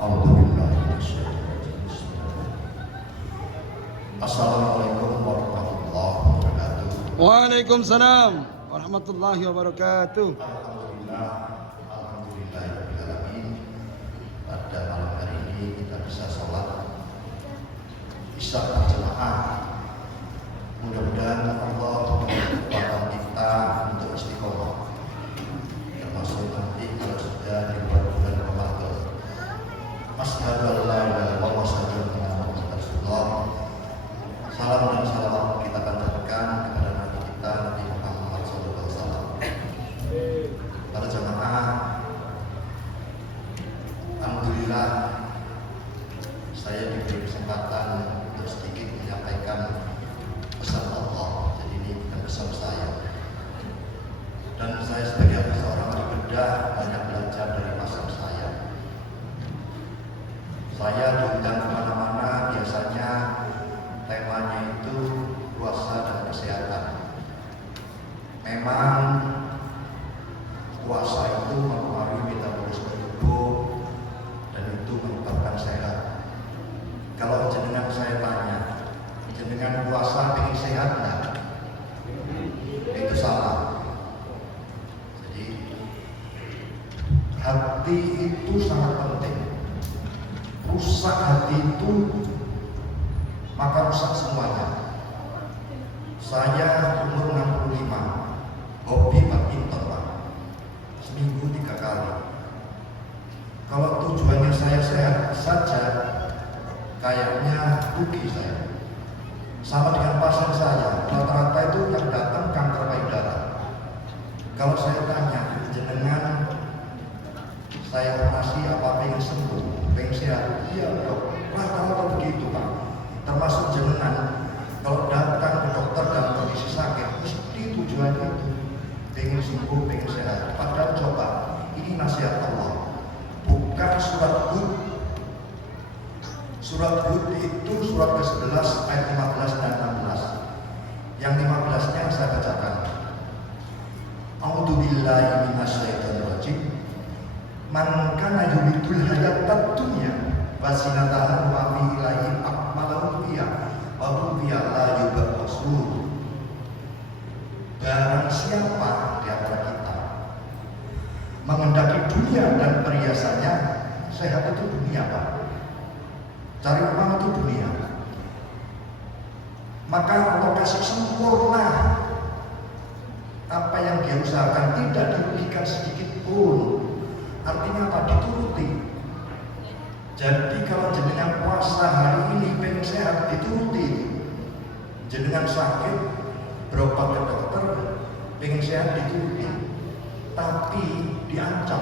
Assalamualaikum warahmatullahi wabarakatuh. Waalaikumsalam warahmatullahi wabarakatuh. Alhamdulillahirrahmanirrahim. Pada malam hari ini kita bisa sholat Isya berjamaah. Mudah-mudahan Allah memperkuatkan kita untuk istiqomah, termasuk nanti kalau sudah di bulan Ramadan. Asyhadu an la ilaha illallah wa asyhadu anna Muhammadan Rasulullah. Salam dan salawat kita panjatkan kepada Nabi kita Nabi Muhammad SAW. Para jamaah, alhamdulillah saya diberi kesempatan untuk sedikit menyampaikan pesan Allah. Jadi ini bukan pesan saya. Dan saya sebagai seorang berbeda banyak belajar dari pasan saya. Saya diundang kemana-mana biasanya temanya itu puasa dan kesehatan. Memang puasa itu mempengaruhi metabolisme tubuh dan itu menyebabkan sehat. Kalau jenengan saya tanya, jenengan puasa pengen sehat enggak? Itu salah. Jadi hati itu sangat penting. Rusak hati itu maka rusak semuanya. Saya umur 65, hobi badminton Pak, seminggu 3 kali. Kalau tujuannya saya sehat saja, kayaknya rugi saya. Sama dengan pasien saya, rata-rata itu yang datang kanker payudara. Kalau saya tanya, jenengan saya operasi apa pengen sembuh, pengen sehat? Iya dok, rata-rata begitu Pak. Termasuk jenengan, kalau datang ke dokter dalam kondisi sakit, mesti tujuannya itu pengen sembuh, pengen sehat. Padahal coba, ini nasihat Allah, bukan surat Hud. Surat Hud itu surat ke-11 ayat 15 dan 16. Yang 15-nya saya bacakan. A'udzubillahi minasyaitonirrajim. Man kana yuridul hayatad dunya wa zinataha wa fi ilaihi aqmalahu fiha wa hum fiha la yubqasun. Barang siapa di antara kita mengendaki dunia dan perhiasannya, sehat itu dunia Pak. Cari uang itu dunia. Maka Allah kasih sempurna apa yang dia usahakan, tidak dirugikan sedikit pun. Artinya apa? Dituruti. Jadi kalau jenengan puasa hari ini pengen sehat, dituruti. Jenengan sakit, berobat ke dokter, pengen sehat, dituruti. Tapi diancam.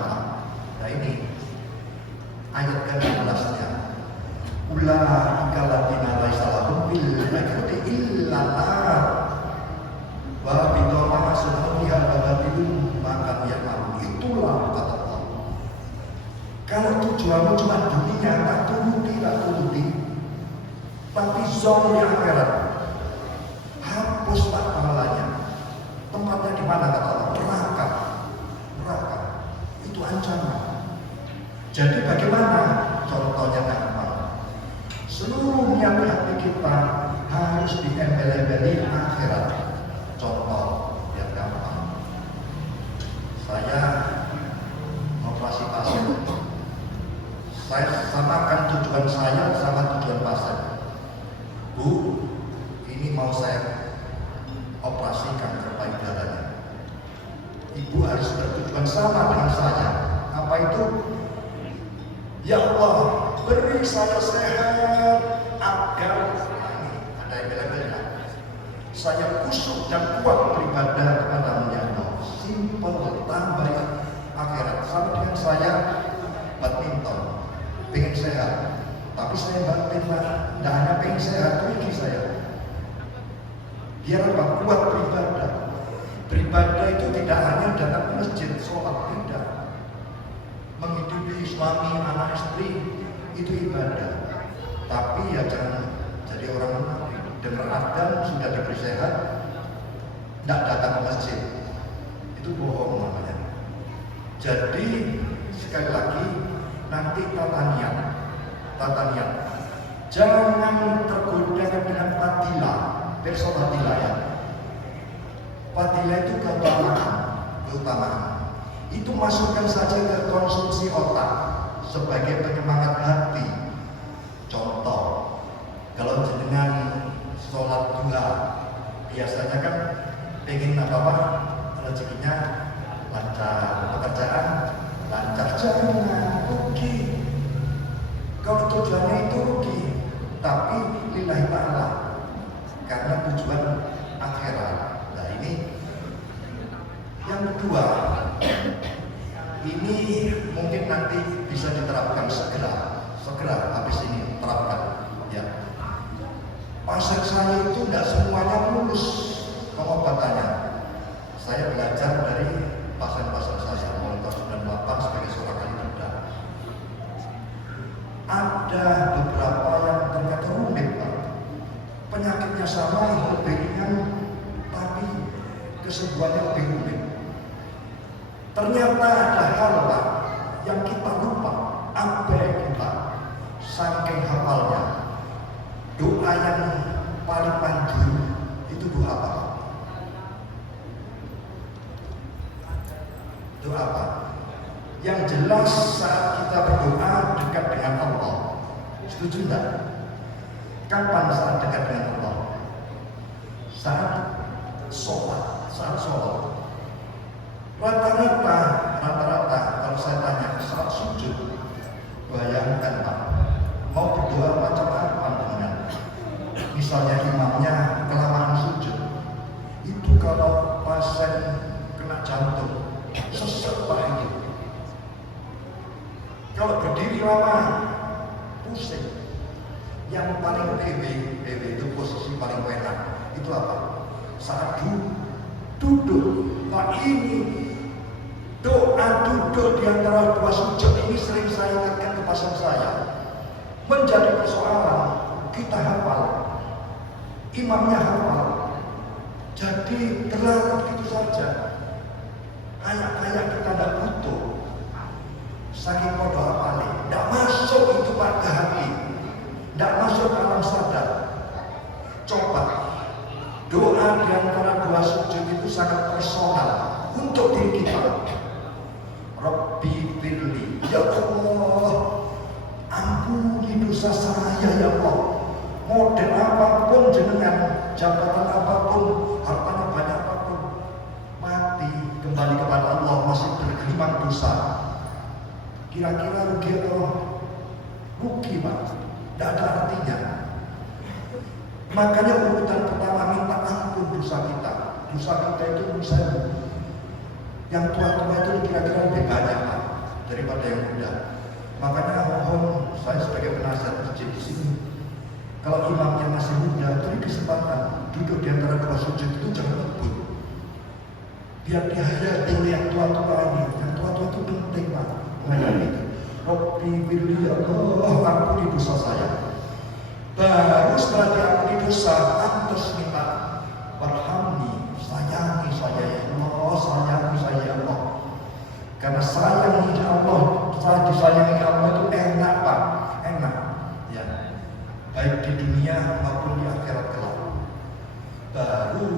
Nah ini ayat ke-16-nya. Ulaika alladziina laisa lahum bil akhirati illa nar wa bidama sunniha babilum maka yaqul. Itulah kata Allah. Kalau tujuanmu cuma dunia, tak turuti. Tapi zon di akhirat, hapus Pak pahalanya. Tempatnya di mana kata Allah? Neraka. Itu ancaman. Jadi bagaimana? Contohnya gampang. Seluruh niat hati kita harus diembel-embeli akhirat. Contoh yang gampang. Saya operasi pasien. Saya samakan tujuan saya sama tujuan pasien. Bu, ini mau saya operasi kanker payudaranya. Ibu harus bertujuan sama dengan saya. Apa itu? Ya Allah, beri saya sehat agar ada embel-embelnya. Saya khusyuk dan kuat beribadah kepada-Mu ya Allah. Simpel, tambah akhirat. Sama dengan saya badminton, pengen sehat. Tapi saya badminton, tidak hanya pengen sehat, rugi saya. Biar apa? Kuat beribadah. Beribadah itu tidak hanya datang ke masjid, sholat, tidak. Menghidupi suami, anak, istri, itu ibadah. Tapi ya jangan jadi orang munafik. Dengar adzan sudah diberi sehat, tidak datang ke masjid, itu bohong namanya. Jadi sekali lagi nanti tata niat. Perso fadilah ya. Fadilah itu keutamaan. Itu masukkan saja ke konsumsi otak sebagai penyemangat hati. Contoh, kalau jenengan sholat duha, biasanya kan pengen apa rezekinya lancar, pekerjaan lancar, jangan rugi. Kalau tujuannya itu rugi, tapi lillahi ta'ala, karena tujuan akhirat. Nah ini yang kedua, ini mungkin nanti bisa diterapkan segera habis ini terapkan ya. Pasien saya itu tidak semuanya mulus pengobatannya. Saya belajar dari pasien-pasien saya mulai tahun 98 sebagai seorang ahli bedah. Ada beberapa yang ternyata rumit Pak. Penyakitnya sama, lebih ringan, tapi kesembuhannya lebih rumit. Ternyata ada hal Pak yang kita lupa, abai kita, saking hafalnya. Doa yang paling manjur itu doa apa? Doa apa? Yang jelas saat kita berdoa dekat dengan Allah. Setuju enggak? Kapan saat dekat dengan Allah? Saat sholat. Rata-rata kalau saya tanya saat sujud, bayangkan Pak, mau berdoa macam apa dengan misalnya imamnya kelamaan sujud, itu kalau pasien kena jantung sesek Pak ini. Kalau berdiri lama pusing. Yang paling BW itu posisi paling enak itu apa? Saat duduk. Nah ini doa duduk di antara dua sujud ini sering saya ingatkan ke pasien saya. Menjadi persoalan, kita hafal, imamnya hafal, jadi terlalu gitu saja. Kayak kita tidak butuh, saking podo hafalnya, tidak masuk itu Pak ke hati, tidak masuk alam sadar. Coba doa di antara dua sujud itu sangat personal untuk diri kita. Rabbi firli, ya Allah, ampuni dosa saya ya Allah. Model apapun jenengan, jabatan apapun, hartanya banyak apapun, mati kembali kepada Allah masih bergelimang dosa. Kira-kira rugi atau rugi Pak? Tidak ada artinya. Makanya urutan pertama minta ampun dosa kita. Dosa kita itu misalnya yang tua-tua itu kira-kira lebih banyak Pak daripada yang muda. Makanya mohon saya sebagai penasihat masjid di sini, kalau imamnya masih muda, beri kesempatan duduk di antara dua sujud itu jangan lembut. Biar dihayati oleh yang tua-tua ini. Yang tua-tua itu penting Pak menghayati itu. Rabbi firli ya Allah, ampuni dosa saya. Baru setelah diampuni dosa, terus minta warhamni, sayangi saya ya Allah, sayangi saya ya Allah. Karena sayangi Allah, saya disayangi Allah itu enak Pak, enak ya, baik di dunia maupun di akhirat kelak. Baru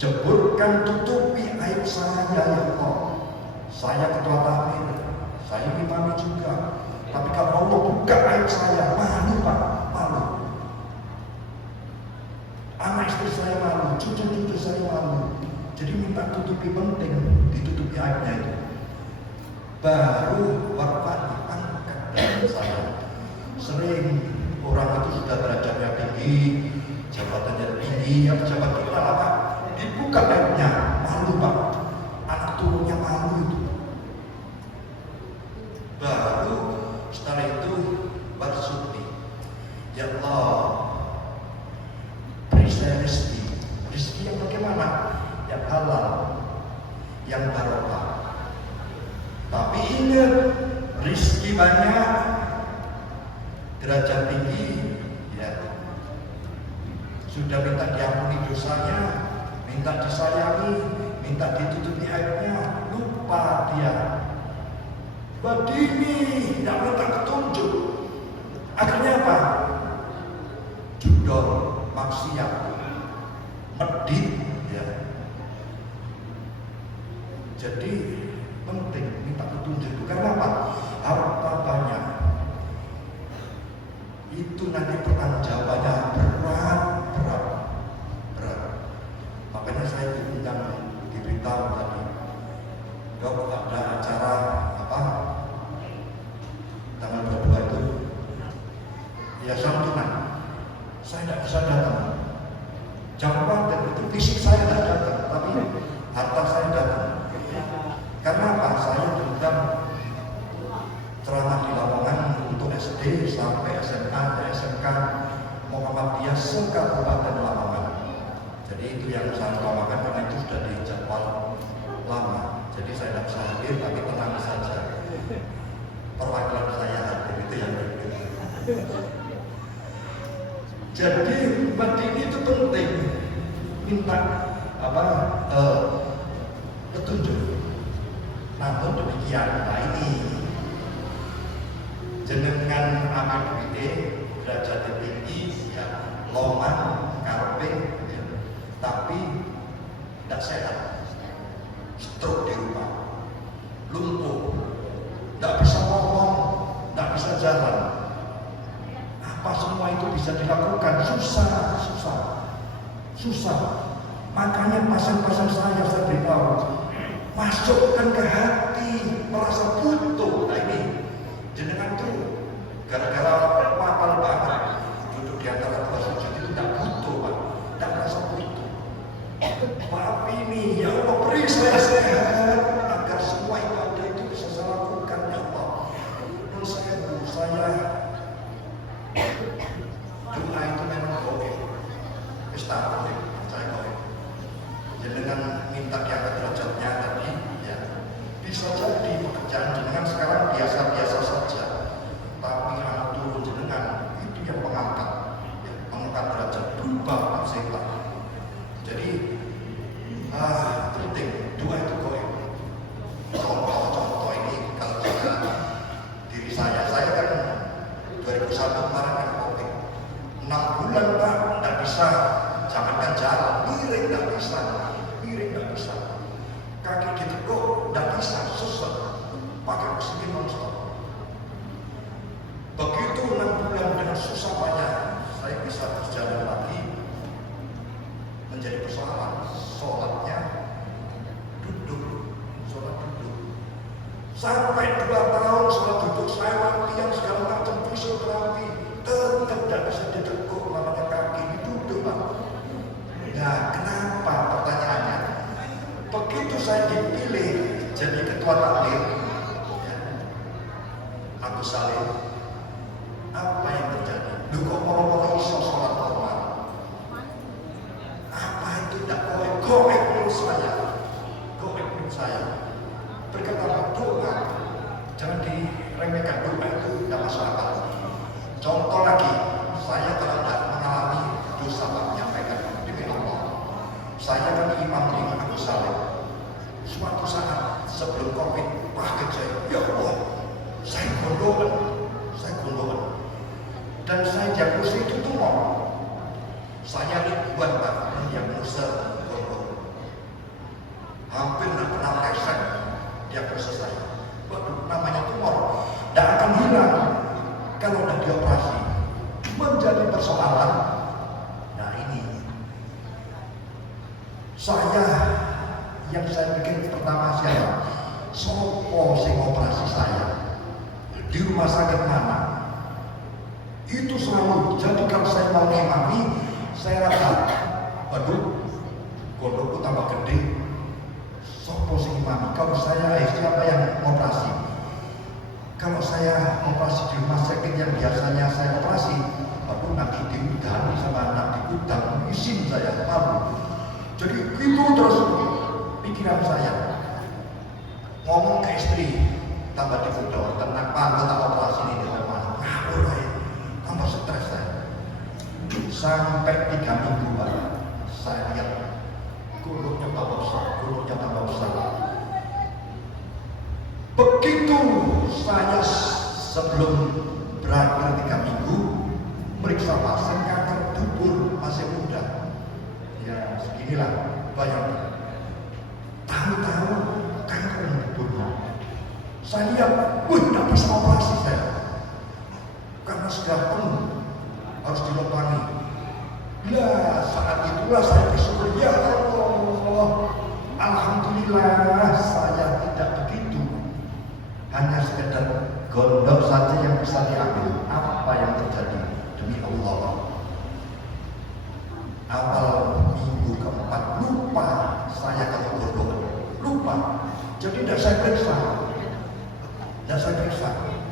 jeburkan tutupi aib saya ya Allah. Saya ketua takmir, saya imam juga. Tapi kalau Allah buka aib saya, malu Pak, malu. Anak istri saya malu, cucu-cucu saya malu. Jadi minta tutupi, penting ditutupi aibnya itu. Baru Bapak diangkat dari saya. Sering orang itu sudah derajatnya tinggi, jabatannya tinggi, ya pejabat kita apa? Dibuka aibnya, malu Pak. Anak turunnya malu itu. Baru setelah itu bersyukur, ya Allah, beri saya rezeki yang bagaimana? Yang halal, yang barokah. Tapi ingat, rezeki banyak, derajat tinggi, ya sudah minta diampuni dosanya, minta disayangi, minta ditutupi aibnya, lupa dia. Badini tidak minta petunjuk. Akhirnya apa? judol, maksiat, medit, ya. Jadi penting minta petunjuk itu karena apa? Harta banyak itu nanti pertanggungjawabannya berat. Makanya saya diundang, diberitahu tadi, dok ada acara apa tanggal 22 itu, ya santunan. Saya tidak bisa datang. Jangan khawatir, itu fisik saya tidak datang, tapi harta saya datang. Karena apa? Saya diundang ceramah di Lamongan untuk SD sampai SMA dan SMK Muhammadiyah se-Kabupaten Lamongan. Jadi itu yang saya utamakan karena itu sudah dijadwal lama. Jadi saya tidak bisa hadir, tapi tenang saja. Perwakilan saya hadir itu yang berbeda. Jadi medit itu penting. Minta apa? Petunjuk. Namun demikian, nah ini jenengan APBD derajat tinggi, ya, loman, karpet, ya, tapi tidak sehat, stroke di rumah, lumpuh, tidak bisa ngomong, tidak bisa jalan. Apa semua itu bisa dilakukan? Susah. Makanya pasien-pasien saya beritahu, masukkan ke hati, merasa butuh. Nah ini jenengan tuh gara-gara wapal banget duduk di antara dua sujud itu tidak butuh, Pak, tidak merasa butuh. Maaf ini, ya Allah beri saya sehat agar semua ibadah itu bisa saya lakukan, ya Allah. Dan saya doa itu memang goib, saya goib. Jenengan minta diangkat derajatnya tadi, ya bisa jadi pekerjaan jenengan sekarang biasa-biasa saja, tapi anak turun jenengan itu yang mengangkat, ya, mengangkat derajat, berubah konsepnya. Jadi penting doa itu goib. Contoh ini kalau diri saya kan 2001 kemarin kan COVID, 6 bulan Pak tidak bisa, jangankan jalan, miring tidak bisa. Kaki ditekuk, tidak bisa, susah, pakai oksigen non-stop. Begitu 6 bulan dengan susah banyak, saya bisa berjalan lagi, menjadi persoalan. Sholatnya duduk. Sampai 2 tahun sholat duduk, saya latihan segala macam fisioterapi, tetap tidak bisa ditekuk, namanya kaki duduk, Pak. Nah, kenapa? Pertanyaannya, begitu saya dipilih jadi ketua taklim, ya, Agus Salim, apa yang terjadi? Lu kok moro-moro iso sholat normal? Apa itu tidak goib menurut saya. Berkata doa, jangan diremehkan, doa itu tidak masuk akal. Contoh lagi, saya kalau tidak mengalami dosa Pak, menyampaikan demi Allah. Saya kan imam di Agus Salim. Suatu saat sebelum COVID, kaget saya, ya Allah, saya gondongan. Dan saya diagnosis itu tumor. Saya ribuan Pak, diagnosis gondongan. Hampir tidak pernah leset diagnosis saya. Waduh, namanya tumor, tidak akan hilang kalau tidak dioperasi. Menjadi persoalan. Nah ini, yang saya bikin pertama siapa? Sopo sing operasi saya di rumah sakit mana? Itu selalu. Jadi kalau saya mau ngimami, saya rasa, waduh, gondokku tambah gede. Sopo sing imami? Kalau saya siapa yang operasi? Kalau saya operasi di rumah sakit yang biasanya saya operasi, waduh nanti diudani sama anak di gudang, izin saya malu. Jadi itu terus pikiran saya. Ngomong ke istri, tambah difudor tentang anggota operasi ini di rumah. Ngawur aja, tambah stres saya. Sampai 3 minggu saya lihat gulungnya tambah besar. Begitu saya sebelum berakhir 3 minggu meriksa pasien kanker seginilah, bayangkan. Tahu-tahu kanker tubuhnya. Saya lihat, tidak bisa operasi saya. Karena sudah penuh, harus dilobangi. Ya, saat itulah saya bersyukur, ya Allah, alhamdulillah saya tidak begitu. Hanya sekedar gondok saja yang bisa diambil. Apa yang terjadi? Demi Allah, awal minggu keempat lupa saya kalau gondok, lupa. Jadi tidak saya periksa,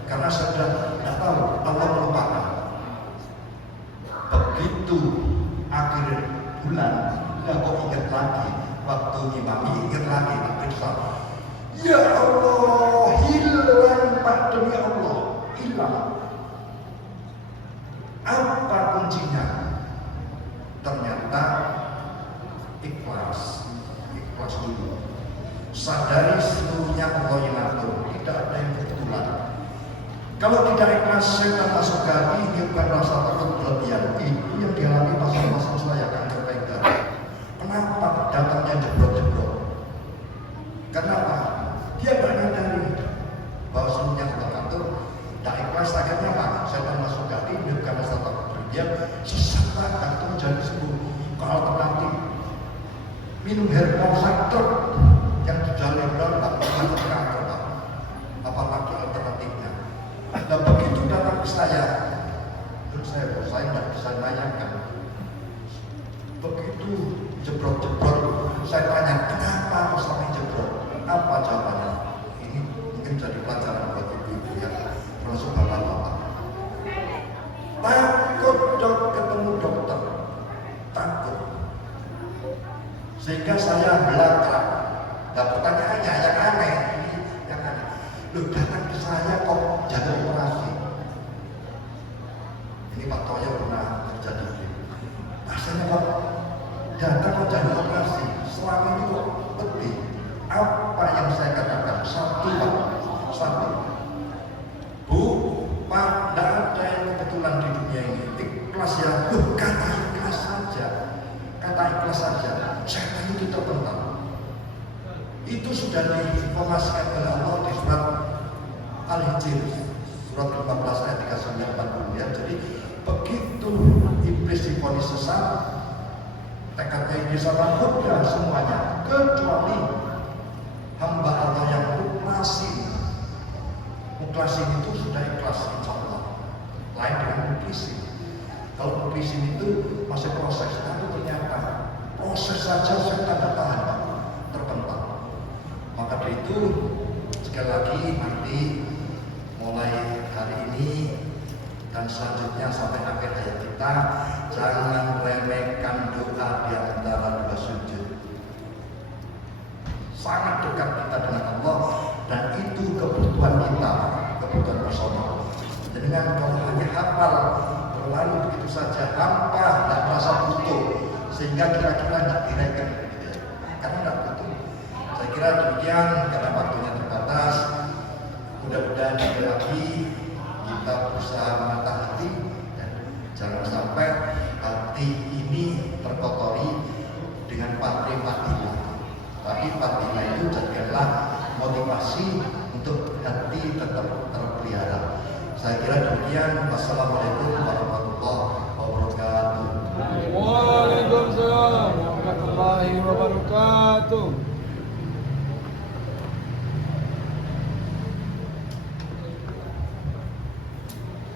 karena saya sudah tidak tahu, Allah melupakan. Begitu akhir bulan, kok ingat lagi, waktu imami ingat lagi, periksa. Ya Allah, hilang Pak, demi Allah, hilang. Apa kuncinya? Ternyata ikhlas dulu. Sadari seluruhnya Allah yang atur, tidak ada yang kebetulan. Kalau tidak ikhlas, setan masuk ke hati, bukan rasa takut berlebihan. Itu yang dialami pasal-pasal saya kanker payudara. Kenapa datangnya jebrot-jebrot? Kenapa? Dia tidak menyadari bahwa seluruhnya Allah atur. Tak ikhlas, akhirnya apa? Setan masuk ke hati, bukan rasa takut berlebihan. Sesak atau menjadi sembuh. Kalau alternatif, minum herbal sakit yang sudah liberal tak pernah terkanker, Pak. Apalagi alternatifnya. Dan begitu datang ke saya, terus saya tidak bisa bayangkan. Begitu jebrot-jebrot, saya tanya, kenapa kok sampai jebrot? Apa jawabannya? Ini mungkin jadi pelajaran buat ibu-ibu ya, termasuk bapak-bapak. Takut ketemu dokter, takut. Sehingga saya belakang. Dan pertanyaannya yang aneh, loh datang ke saya kok jadi operasi. Ini Pak Toyo pernah terjadi. Rasanya kok datang kok jadi operasi. Selama ini kok lebih. Apa yang saya katakan? Satu Pak, satu. Bu, Pak, tidak ada yang kebetulan di dunia ini. Ikhlas ya, kata ikhlas saja. Kata ikhlas saja. Setan itu terpental. Itu sudah diinformasikan oleh Allah di surat Al-Hijr, surat 15 ayat 39-40 ya. Jadi begitu iblis divonis sesat, tekadnya iblis sama udah semuanya, kecuali hamba Allah yang mukhlasin. Mukhlasin itu sudah ikhlas insya Allah. Lain dengan mukhlisin. Kalau mukhlisin itu masih proses, tapi ternyata proses saja saya tidak tahan, terpental. Maka dari itu sekali lagi nanti mulai hari ini dan selanjutnya sampai akhir hayat kita, jangan remehkan doa di antara dua sujud. Sangat dekat kita dengan Allah dan itu kebutuhan kita, kebutuhan personal. Dengan kalau hanya hafal berlalu begitu saja, hampa, tidak merasa butuh, sehingga kira-kira tidak direken, karena tidak butuh. Saya kira demikian karena waktunya terbatas. Mudah-mudahan lagi kita berusaha menata hati dan jangan sampai hati ini terkotori dengan patrima. Tapi patrima itu jadikanlah motivasi untuk hati tetap terpelihara. Saya kira demikian. Wassalamualaikum warahmatullahi wabarakatuh. Waalaikumsalam warahmatullahi wabarakatuh.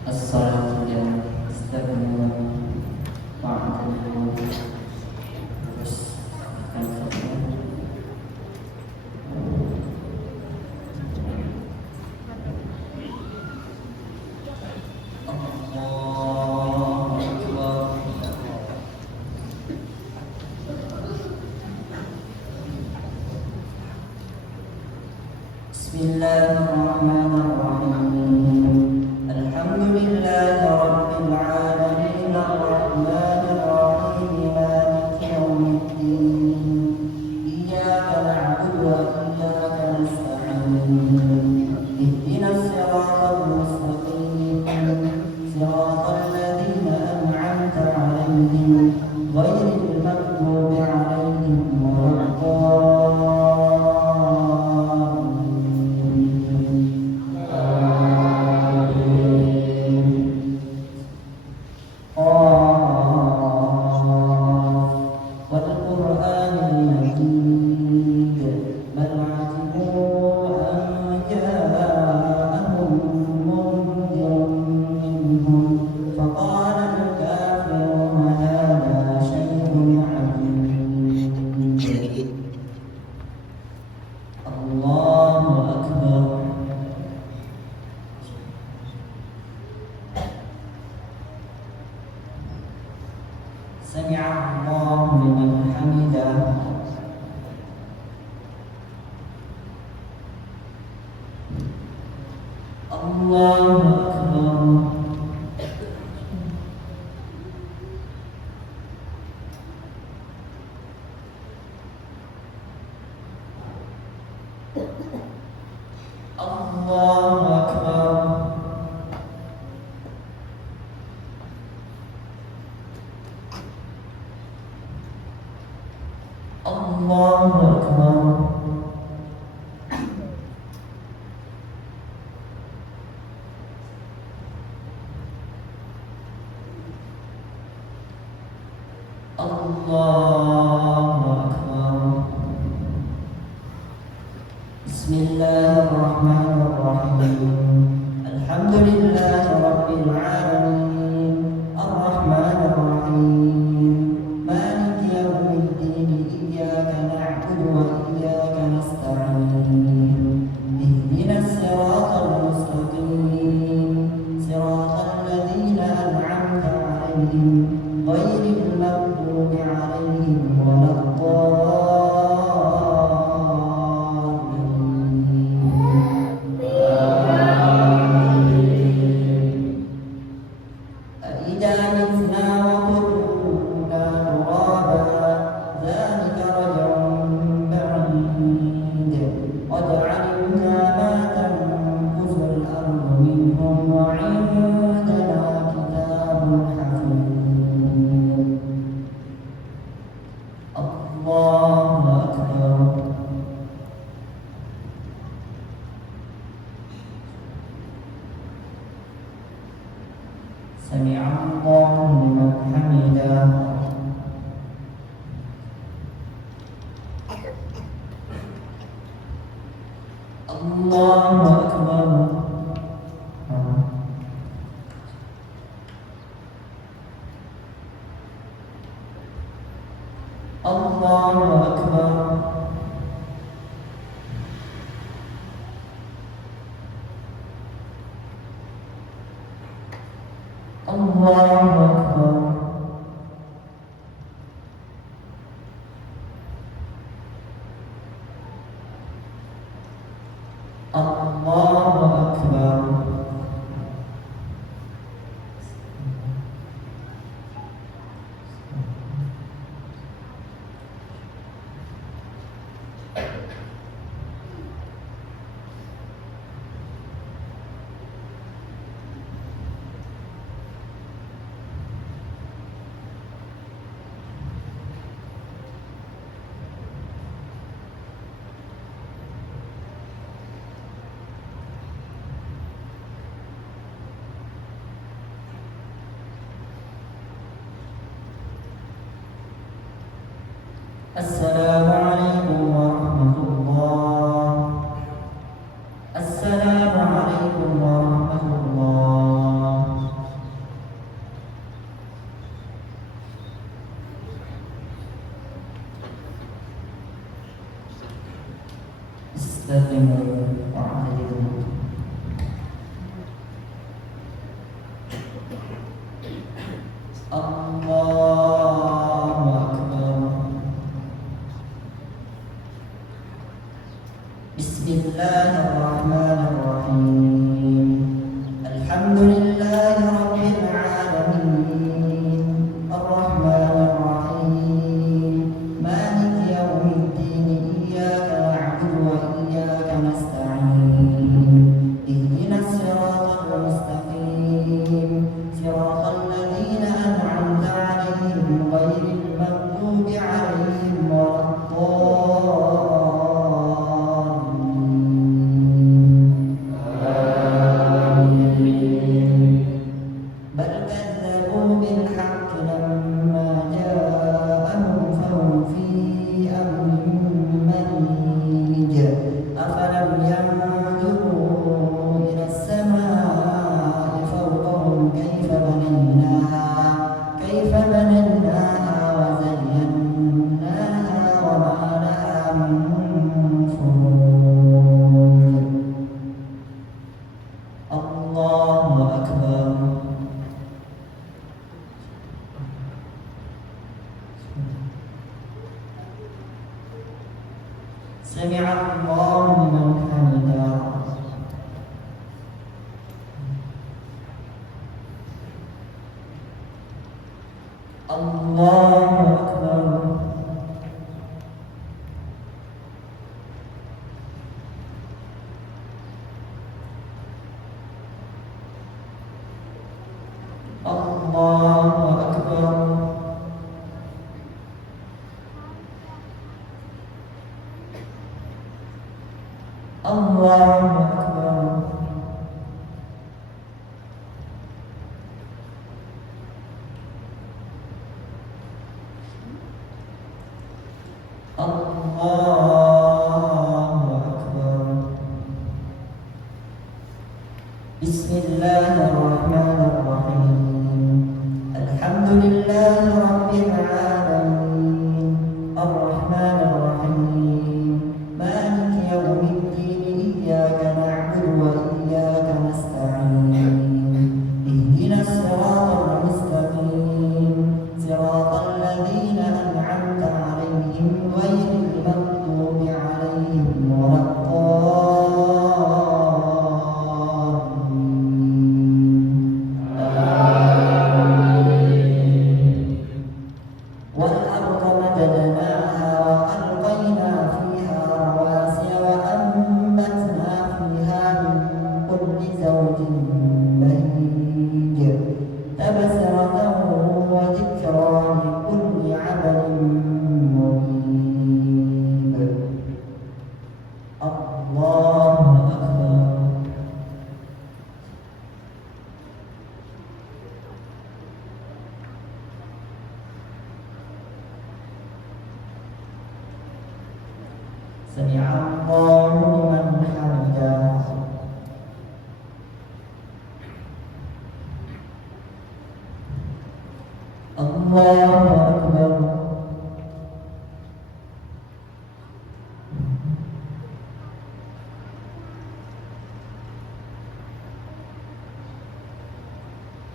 Assalamualaikum warahmatullahi wabarakatuh. Bismillahirrahmanirrahim. Alhamdulillahi rabbil alamin arrahmanir rahim maliki yaumiddin. Iyyaka na'budu wa iyyaka nasta'in. Ihdinas siratal mustaqim. Siratal ladzina an'amta 'alaihim ghairil maghdubi 'alaihim الله أكبر. الله أكبر. الله أكبر. بسم الله الرحمن الرحيم. الحمد لله رب العالمين الرحمن الرحيم مالك يوم الدين إياك نعبد وإياك نستعين اهدنا الصراط المستقيم صراط الذين أنعمت عليهم غير المغضوب عليهم ولا الضالين. أإذا متنا وكنا ترابا ذلك رجع بعيد قد علمنا ما تنقص الأرض منهم وعندنا كتاب حفيظ. الله أكبر. سمع الله لمن حمده. الله أكبر. الله أكبر. الله أكبر. الله أكبر. السلام عليكم ورحمة الله. السلام عليكم ورحمة الله. استقيموا واعتدلوا. الله أكبر. بسم الله الرحمن الرحيم. الحمد لله رب العالمين الرحمن الرحيم مالك يوم الدين إياك نعبد وإياك نستعين اهدنا الصراط المستقيم صراط الذين أنعمت عليهم غير المغضوب عليهم ولا الضالين. بل كذبوا بالحق لما جاءهم فهم في أمر مريج. أفلم ينظروا إلى السماء فوقهم كيف بنيناها وزيناها وما لها من فروج. الله أكبر. سمع الله لمن حمده. الله أكبر. الله أكبر. الله أكبر. بسم الله الرحمن الرحيم. الحمد لله رب العالمين الرحمن الرحيم مالك يوم الدين إياك نعبد وإياك نستعين اهدنا الصراط المستقيم صراط الذين أنعمت عليهم غير المغضوب عليهم ولا الضالين. والأرض مددناها وألقينا فيها رواسي وأنبتنا فيها من كل زوج بهيج تبصرة وذكرى لكل عبد منيب. الله أكبر. سمع الله لمن حمده. الله أكبر.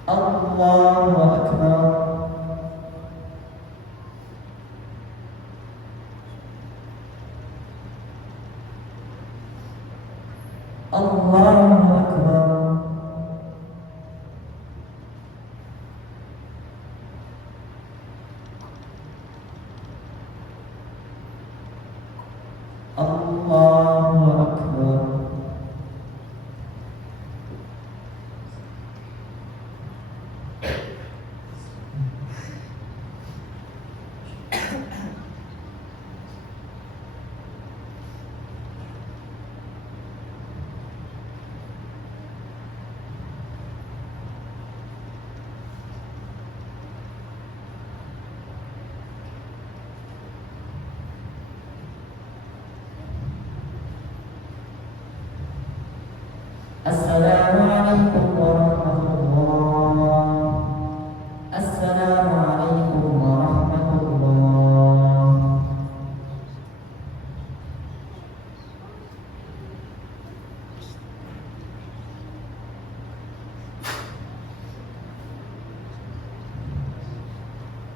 الله أكبر. الله أكبر. الله أكبر. السلام عليكم ورحمة الله. السلام عليكم ورحمة الله.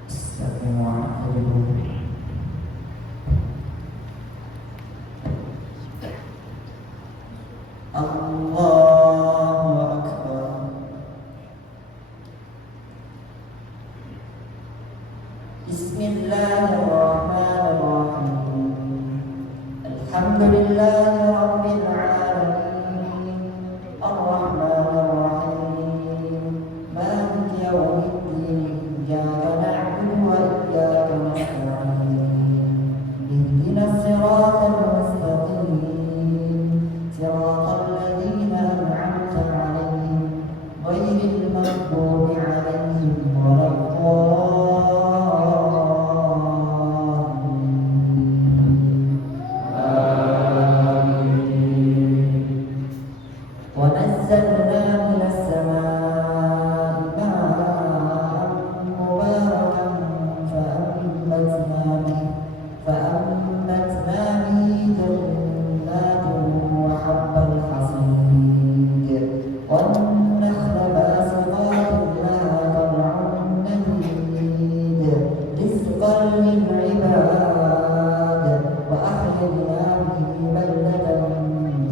السلام عليكم. الله أكبر. بسم الله الرحمن الرحيم. الحمد لله رب العالمين الرحمن الرحيم مالك يوم الدين إياك نعبد وإياك نستعين اهدنا الصراط المستقيم صراط الذين أنعمت عليهم غير المغضوب عليهم ولا الضالين. ونزلنا من السماء ماء مباركا فأنبتنا به جنات وحب الحصيد والنخل باسقات لها طلع نضيد رزقا للعباد وأحيينا به بلدة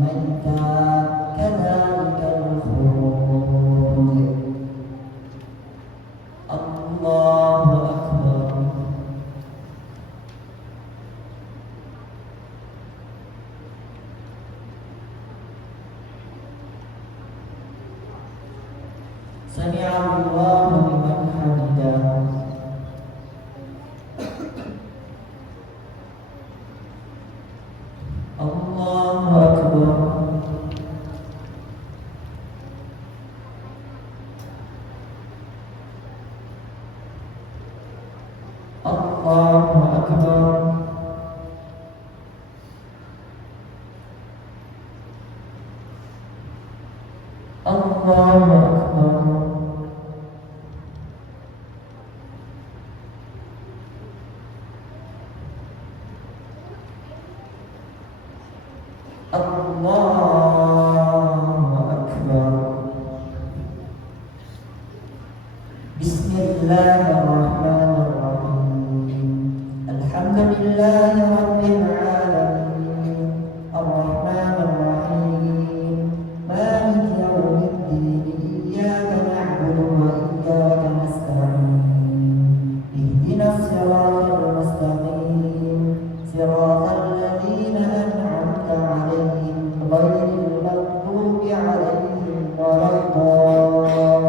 ميتا كذلك الخروج. الله أكبر. سمع الله لمن حمده. الله أكبر. الله أكبر. الله أكبر. بسم الله الرحمن الرحيم. الحمد لله رب العالمين الرحمن الرحيم مالك يوم الدين إياك نعبد وإياك نستعين اهدنا الصراط المستقيم صراط الذين أنعمت عليهم غير المغضوب عليهم ولا الضالين.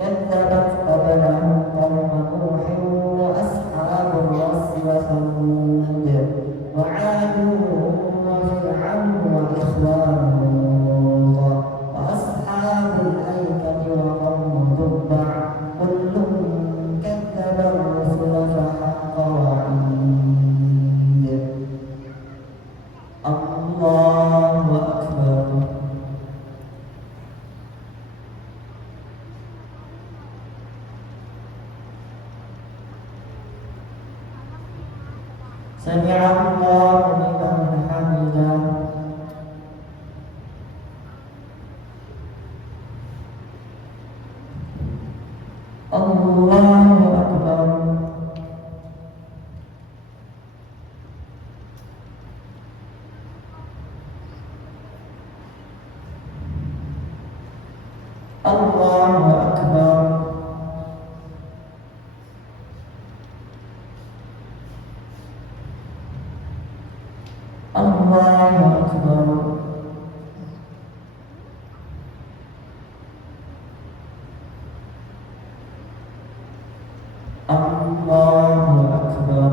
كذبت قبلهم قوم نوح وأصحاب الرس وثمود وعاد وفرعون وإخوان لوط وأصحاب الأيكة وقوم تبع كل كذب الرسل فحق وعيد. الله أكبر. سمع الله لمن حمده. الله أكبر. الله أكبر. الله أكبر. الله أكبر.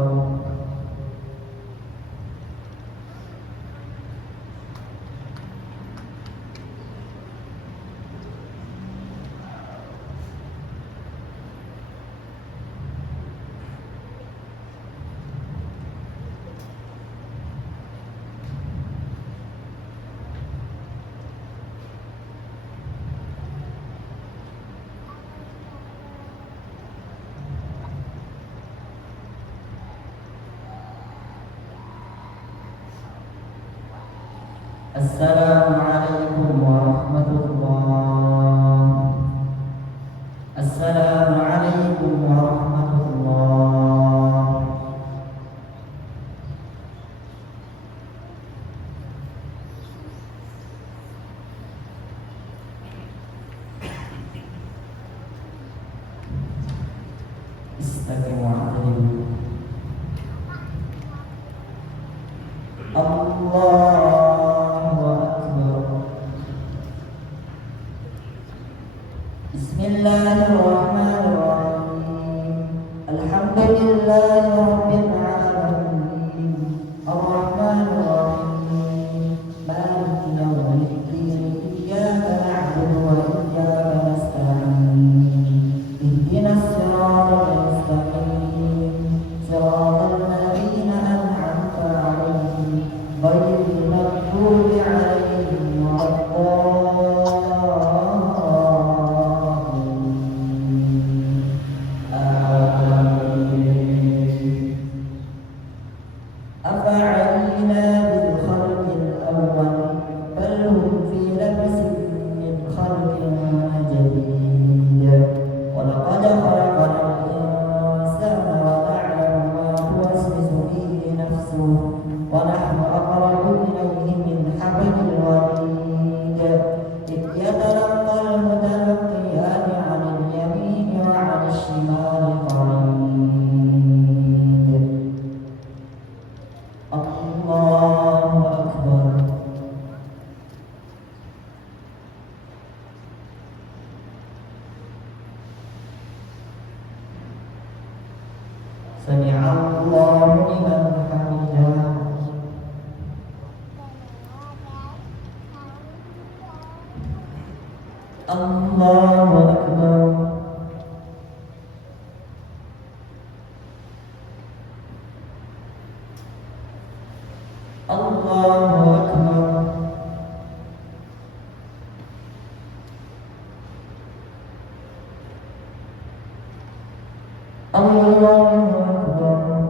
السلام عليكم ورحمة الله. السلام عليكم ورحمة الله. استقيموا واعتدلوا. الله أكبر. بسم الله الرحمن الرحيم. الحمد لله رب العالمين الرحمن الرحيم مالك يوم الدين إياك نعبد وإياك نستعين اهدنا الصراط المستقيم صراط الذين أنعمت عليهم غير المغضوب عليهم ولا الضالين. آمين. أفعينا بالخلق الأول بل هم في لبس من خلق جديد. ولقد خلقنا الإنسان ونعلم ما توسوس به نفسه ونحن أقرب إليه من حبل الوريد. إذ يتلقى المتلقيان عن اليمين وعن الشمال قعيد. الله أكبر. سمع الله لمن حمده. الله أكبر. الله أكبر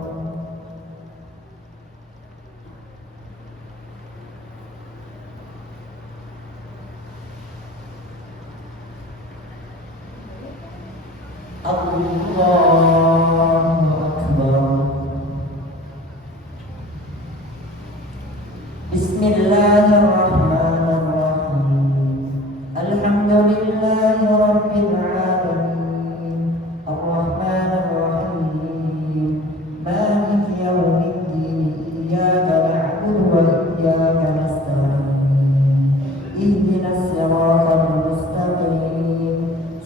الله أكبر بسم الله الرحمن الرحيم الحمد لله رب العالمين الرحمن الرحيم مالك يوم الدين إياك نعبد وإياك نستعين اهدنا الصراط المستقيم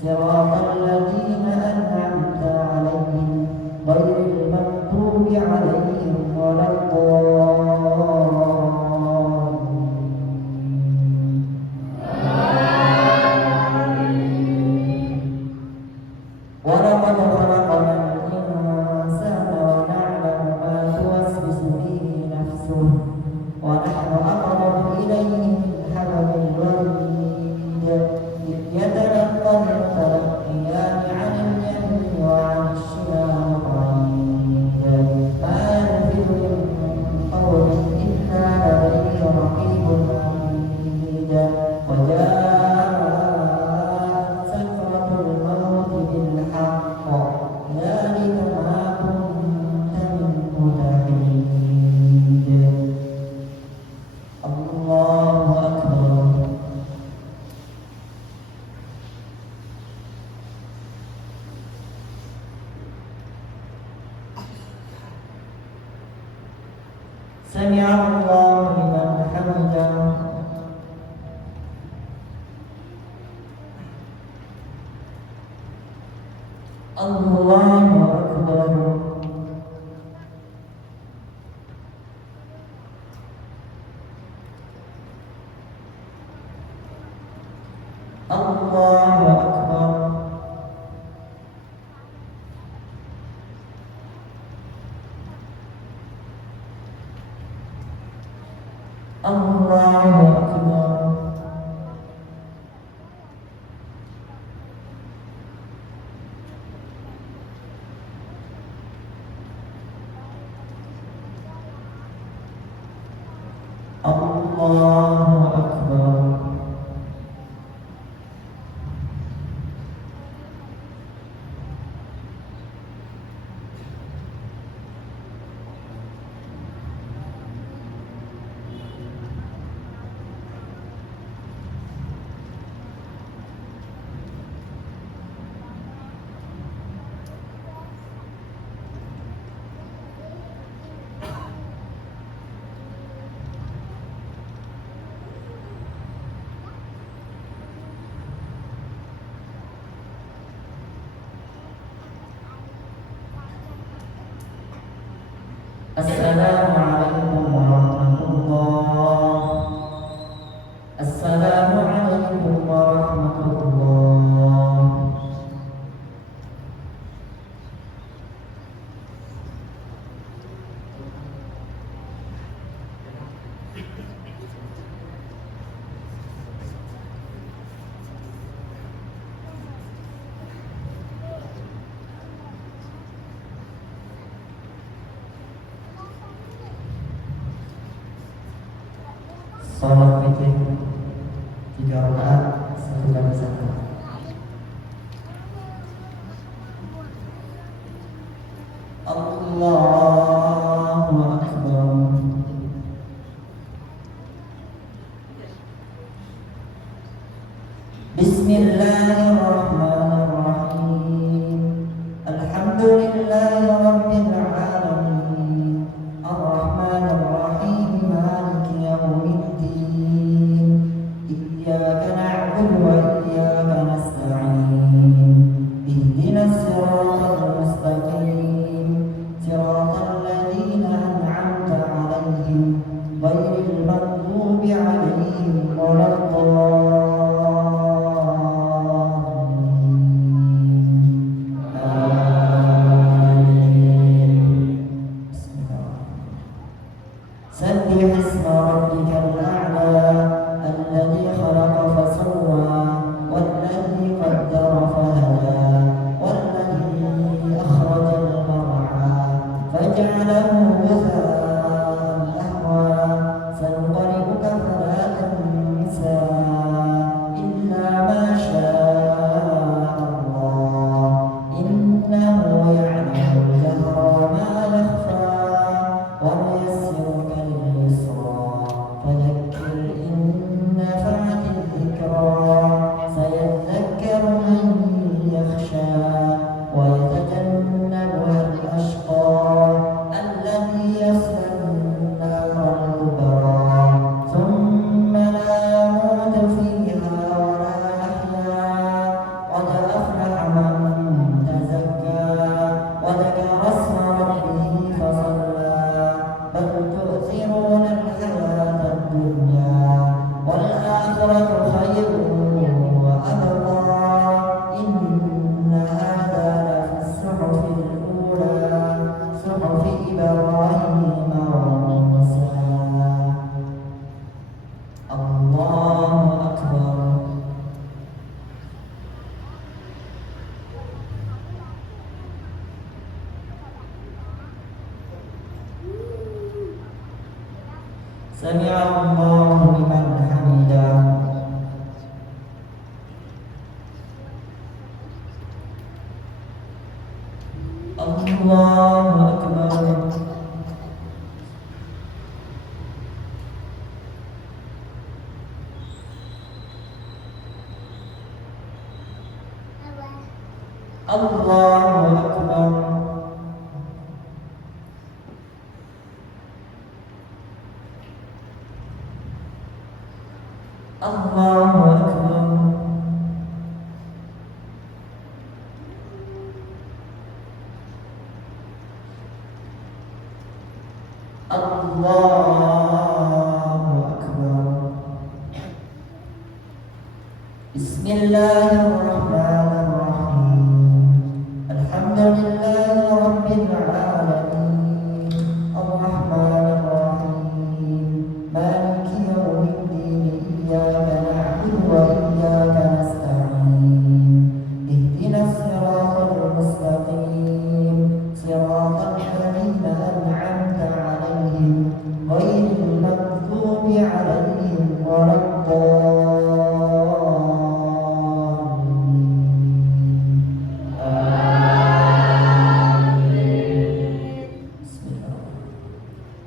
صراط الذين أنعمت عليهم غير المغضوب عليهم ولا الضالين ولقد خلقنا الإنسان ونعلم ما توسوس به نفسه ونحن أقرب إليه من حبل الوريد إذ يتلقى المتلقيان عن اليمين وعن الشمال قعيد ما يلفظ من قول إلا لديه رقيب عتيد وجاءت سكرة الموت بالحق ذلك ما كنت منه تحيد الله أكبر سمع الله لمن حمده الله أكبر الله أكبر الله أكبر الله أكبر السلام عليكم ورحمة الله السلام عليكم ورحمة الله Salat witir 3 rakaat 1 kali salam. Allahu Akbar. Bismillahirrahmanirrahim. Alhamdulillahi rabbil alamin. Ar-Rahmanir Rahim. Maliki yaumiddin. Iyyaka na'budu wa iyyaka nasta'in. Ihdinas siratal mustaqim. Siratal ladzina سمع الله لمن حمده. الله أكبر. الله أكبر. الله أكبر. الله أكبر. بسم الله الرحمن الرحيم. الحمد لله رب العالمين الرحمن الرحيم مالك يوم الدين إياك نعبد وإياك نستعين اهدنا الصراط المستقيم صراط الذين أنعمت عليهم غير المغضوب عليهم ولا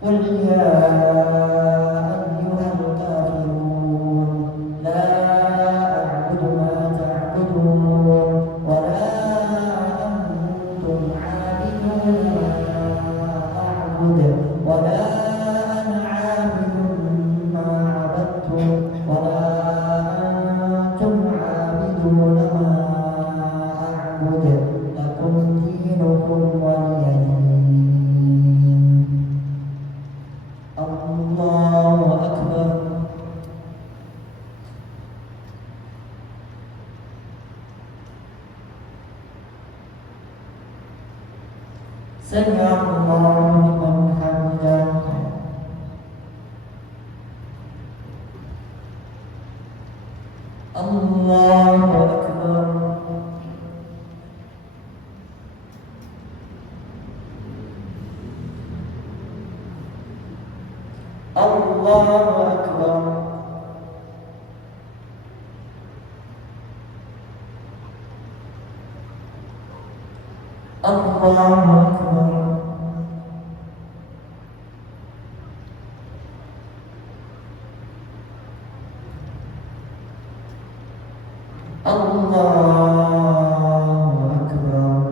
قل يا أيها الكافرون لا أعبد ما تعبدون ولا أنتم عابدون ما أعبد ولا أنا عابد ما عبدتم ولا أنتم عابدون ما أعبد لكم دينكم ولي دين. الله أكبر. سمع الله لمن حمده. الله أكبر. الله أكبر. الله أكبر. الله أكبر.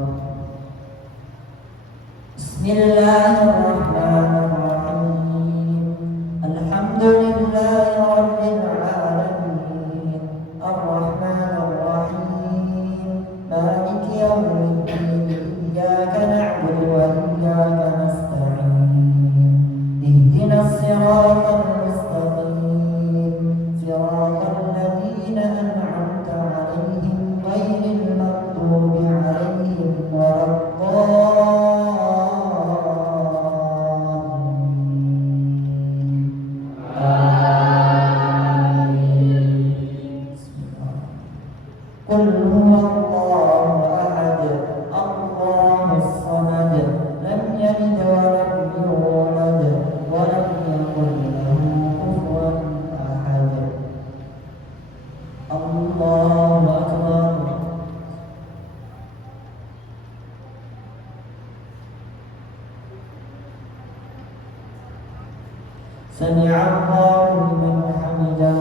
بسم الله الرحمن الرحيم. الحمد لله رب العالمين الرحمن الرحيم مالك يوم الدين إياك نعبد وإياك نستعين اهدنا الصراط المستقيم صراط الذين أنعمت عليهم غير المغضوب عليهم ولا قل هو الله أحد الله الصمد لم يلد ولم يولد ولم يكن له كفوا أحد. الله أكبر. سمع الله لمن حمده.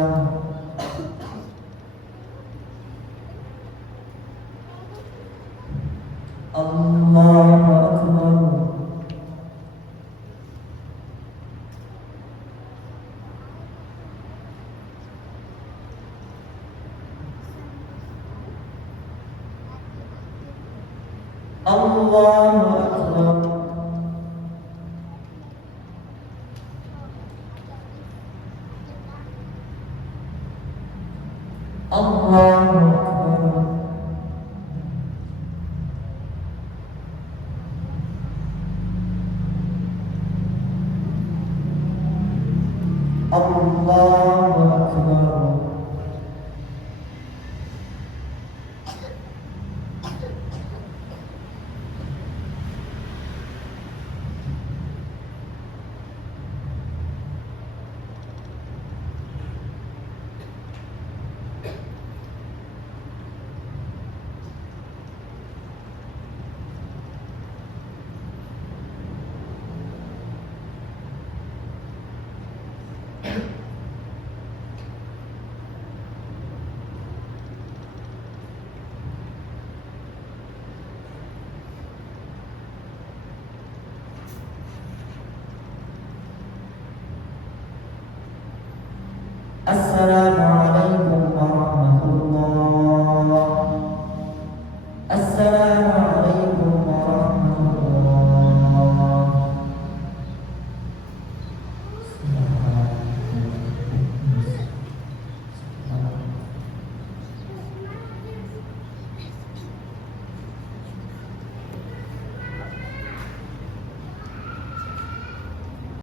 الله أكبر. الله أكبر. الله أكبر. الله أكبر. Assalamualaikum warahmatullahi